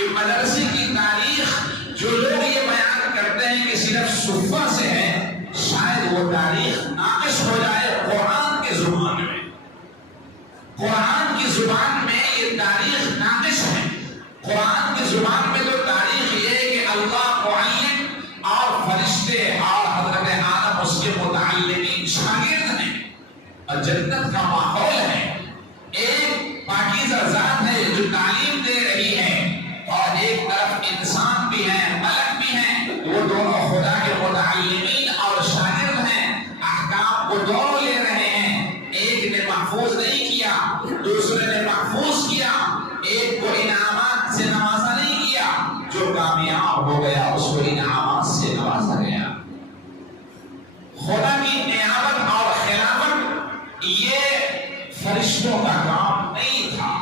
کہ مدرسے کی تاریخ جو لوگ یہ بیان کرتے ہیں کہ صرف صفہ سے ہے، شاید وہ تاریخ ناقص ہو جائے قرآن کی زبان میں۔ قرآن کی زبان میں یہ تاریخ ناقص ہے۔ قرآن کی زبان میں تو تاریخ یہ ہے کہ اللہ معین اور فرشتے اور حضرت آدم اس کے متعلقین شاگرد ہیں اور جنت کا ماحول ہے، ایک پاکیزہ ذات ہے جو تعلیم دے رہی ہے، اور ایک طرف انسان بھی ہیں، ملک بھی ہیں، وہ دونوں خدا کے متعلمین اور شاگرد ہیں، احکام کو دونوں لے رہے ہیں، ایک نے محفوظ نہیں کیا، دوسرے نے محفوظ کیا، ایک کو انعامات سے نوازا نہیں کیا، جو کامیاب ہو گیا اس کو انعامات سے نوازا گیا۔ خدا کی نعمت اور خلافت یہ فرشتوں کا کام نہیں تھا،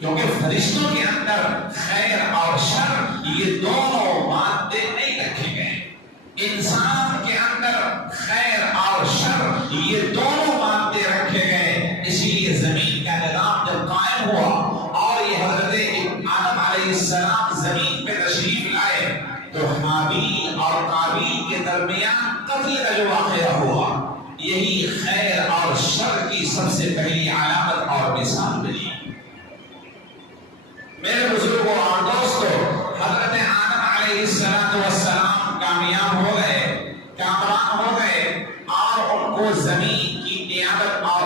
کیونکہ فرشتوں کے اندر خیر اور شر یہ دونوں مادے نہیں رکھے گئے، انسان کے اندر خیر اور شر یہ دونوں مادے رکھے گئے، اسی لیے زمین کا نظام جب قائم ہوا اور یہ حضرت آدم علیہ السلام زمین پہ تشریف لائے تو حابیل اور قابیل کے درمیان قتل کا جو واقعہ ہوا، یہی خیر اور شر کی سب سے پہلی علامت اور مثال بنی۔ میرے بزرگوں اور دوستوں، حضرت آدم علیہ السلام کامیاب ہو گئے، کامران ہو گئے، اور ان کو زمین کی نعمت اور